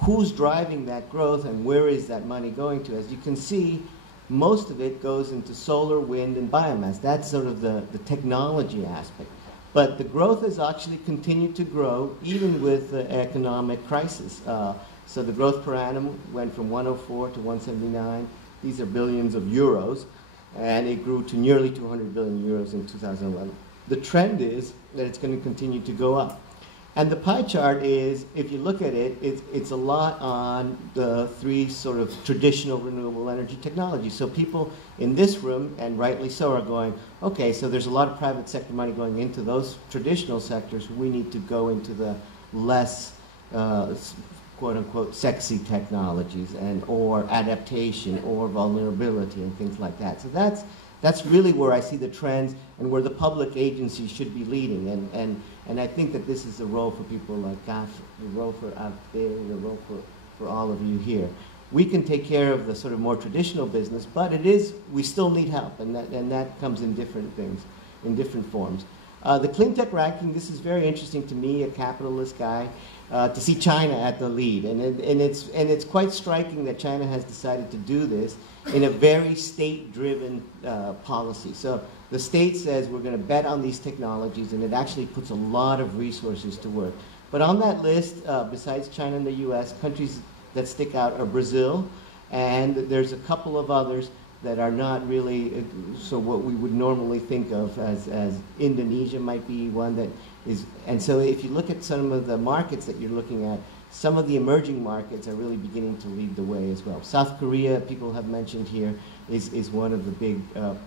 who's driving that growth and where is that money going to? As you can see, most of it goes into solar, wind, and biomass. That's sort of the technology aspect. But the growth has actually continued to grow even with the economic crisis. So the growth per annum went from 104 to 179. These are billions of euros. And it grew to nearly 200 billion euros in 2011. The trend is that it's going to continue to go up. And the pie chart is, if you look at it, it's a lot on the three sort of traditional renewable energy technologies. So people in this room, and rightly so, are going, okay, so there's a lot of private sector money going into those traditional sectors. We need to go into the less, quote-unquote, sexy technologies, and or adaptation, or vulnerability, and things like that. So that's really where I see the trends and where the public agencies should be leading. And I think that this is a role for people like Gaf, the role for out there, the role for all of you here. We can take care of the sort of more traditional business, but we still need help, and that comes in different things, in different forms. The clean tech ranking, this is very interesting to me, a capitalist guy, to see China at the lead. And it's quite striking that China has decided to do this in a very state-driven policy. So the state says we're going to bet on these technologies, and it actually puts a lot of resources to work. But on that list, besides China and the US, countries that stick out are Brazil, and there's a couple of others that are not really, so what we would normally think of as Indonesia might be one that is, and so if you look at some of the markets that you're looking at, some of the emerging markets are really beginning to lead the way as well. South Korea, people have mentioned here, is one of the big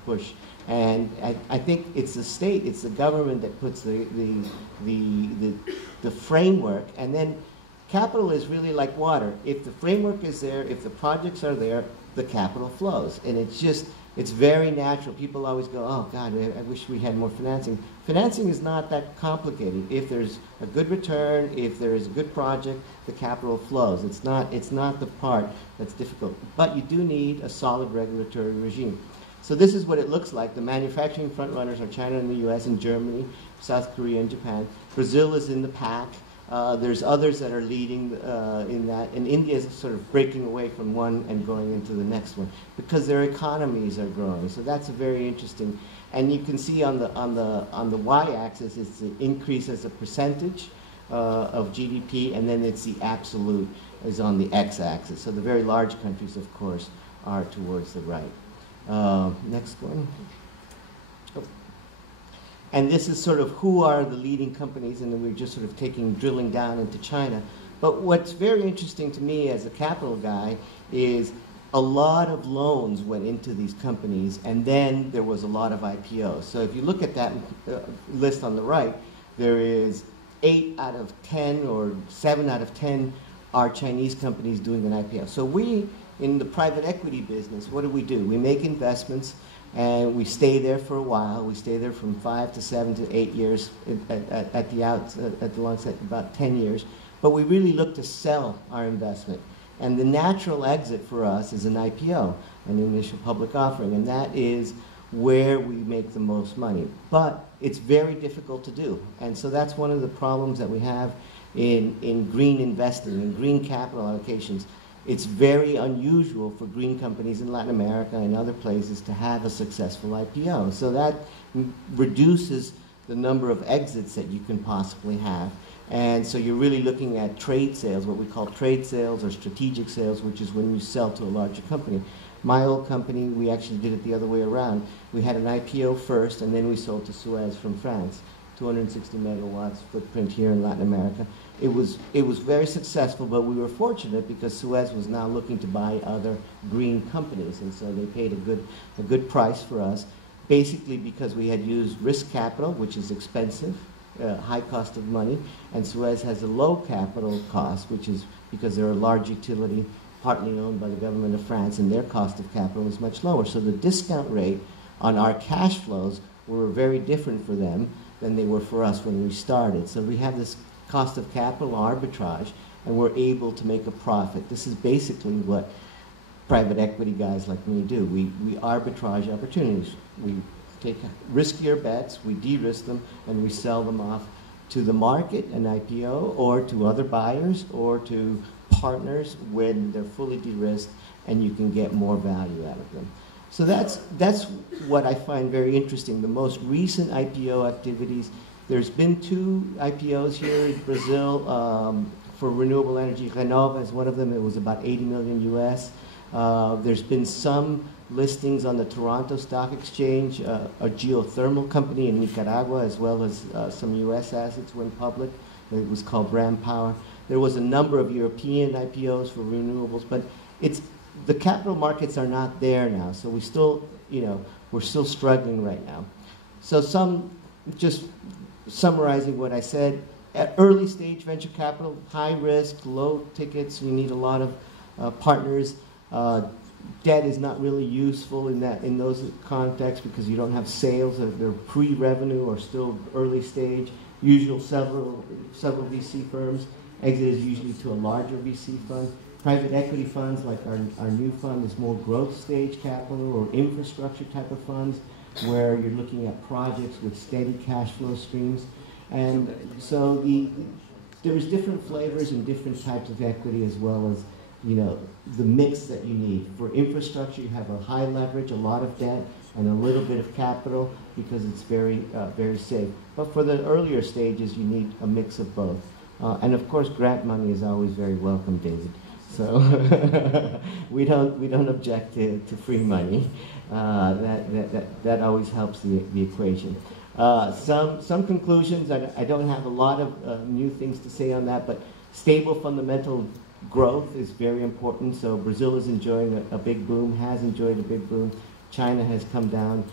push. And I think it's the state, it's the government that puts the framework, and then capital is really like water. If the framework is there, if the projects are there, the capital flows. And it's very natural. People always go, oh God, I wish we had more financing. Financing is not that complicated. If there's a good return, if there is a good project, the capital flows. It's not the part that's difficult. But you do need a solid regulatory regime. So this is what it looks like. The manufacturing front runners are China and the US and Germany, South Korea and Japan. Brazil is in the pack. There's others that are leading in that, and India is sort of breaking away from one and going into the next one because their economies are growing. So that's very interesting. And you can see on the y-axis it's the increase as a percentage of GDP, and then it's the absolute is on the x-axis. So the very large countries, of course, are towards the right. Next one. Oh. And this is sort of who are the leading companies, and then we're just sort of drilling down into China. But what's very interesting to me as a capital guy is a lot of loans went into these companies, and then there was a lot of IPOs. So if you look at that list on the right, there is 8 out of 10 or 7 out of 10 are Chinese companies doing an IPO. So we, in the private equity business, what do? We make investments, and we stay there for a while. We stay there from 5 to 7 to 8 years, at the long side, about 10 years. But we really look to sell our investment. And the natural exit for us is an IPO, an initial public offering, and that is where we make the most money. But it's very difficult to do. And so that's one of the problems that we have in green investing, in green capital allocations. It's very unusual for green companies in Latin America and other places to have a successful IPO. So that reduces the number of exits that you can possibly have. And so you're really looking at trade sales, what we call trade sales or strategic sales, which is when you sell to a larger company. My old company, we actually did it the other way around. We had an IPO first, and then we sold to Suez from France, 260 megawatts footprint here in Latin America. It was very successful, but we were fortunate because Suez was now looking to buy other green companies, and so they paid a good price for us, basically because we had used risk capital, which is expensive, high cost of money, and Suez has a low capital cost, which is because they're a large utility, partly owned by the government of France, and their cost of capital is much lower. So the discount rate on our cash flows were very different for them than they were for us when we started. So we have this cost of capital arbitrage, and we're able to make a profit. This is basically what private equity guys like me do. We arbitrage opportunities. We take riskier bets, we de-risk them, and we sell them off to the market, an IPO, or to other buyers, or to partners when they're fully de-risked and you can get more value out of them. So that's what I find very interesting. The most recent IPO activities, there's been 2 IPOs here in Brazil for renewable energy. Renova is one of them. It was about 80 million US. There's been some listings on the Toronto Stock Exchange, a geothermal company in Nicaragua, as well as some US assets went public. It was called Ram Power. There was a number of European IPOs for renewables, but the capital markets are not there now, so we still, we're still struggling right now. So just summarizing what I said, at early stage venture capital, high risk, low tickets, you need a lot of partners. Debt is not really useful in those contexts because you don't have sales, they're pre-revenue or still early stage. Usual several VC firms. Exit is usually to a larger VC fund. Private equity funds, like our new fund, is more growth stage capital or infrastructure type of funds, where you're looking at projects with steady cash flow streams. And so there's different flavors and different types of equity, as well as the mix that you need. For infrastructure, you have a high leverage, a lot of debt, and a little bit of capital because it's very safe. But for the earlier stages, you need a mix of both. And of course, grant money is always very welcome, David. So we don't object to free money. That always helps the equation. Some conclusions. I don't have a lot of new things to say on that, but stable fundamental growth is very important. So Brazil is enjoying a big boom, has enjoyed a big boom. China has come down,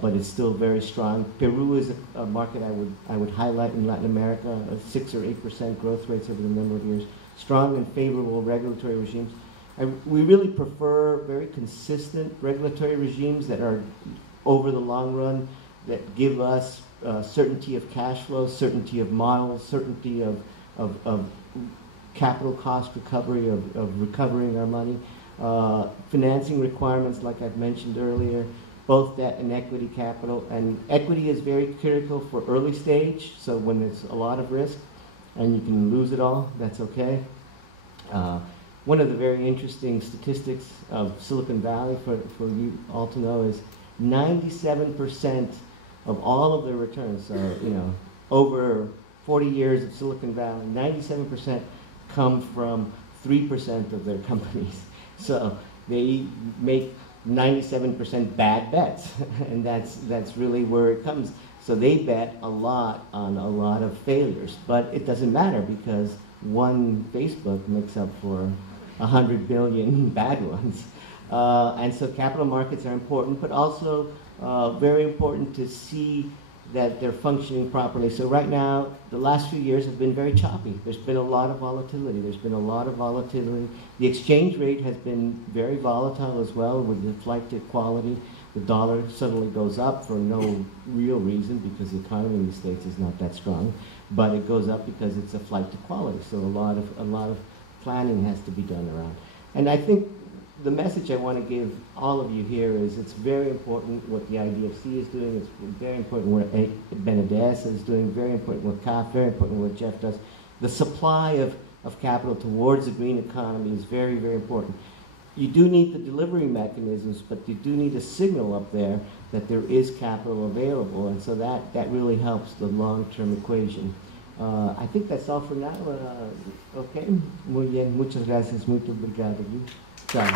but it's still very strong. Peru is a market I would highlight in Latin America, 6 or 8% growth rates over the number of years. Strong and favorable regulatory regimes. We really prefer very consistent regulatory regimes that are over the long run, that give us certainty of cash flow, certainty of models, certainty of capital cost recovery, of recovering our money. Financing requirements, like I've mentioned earlier, both debt and equity capital. And equity is very critical for early stage, so when there's a lot of risk and you can lose it all, that's okay. One of the very interesting statistics of Silicon Valley for you all to know is 97% of all of their returns, so over 40 years of Silicon Valley, 97% come from 3% of their companies. So they make 97% bad bets, and that's really where it comes. So they bet a lot on a lot of failures, but it doesn't matter because one Facebook makes up for 100 billion bad ones. And so capital markets are important, but also very important to see that they're functioning properly. So right now, the last few years have been very choppy. There's been a lot of volatility. The exchange rate has been very volatile as well, with the flight to quality. The dollar suddenly goes up for no real reason because the economy in the States is not that strong, but it goes up because it's a flight to quality. So a lot of planning has to be done around. And I think the message I want to give all of you here is it's very important what the IDFC is doing. It's very important what Benedessa is doing. Very important what CAF. Very important what Jeff does. The supply of capital towards the green economy is very, very important. You do need the delivery mechanisms, but you do need a signal up there that there is capital available, and so that really helps the long-term equation. I think that's all for now. Okay. Muy bien. Muchas gracias. Muito obrigado. Tchau.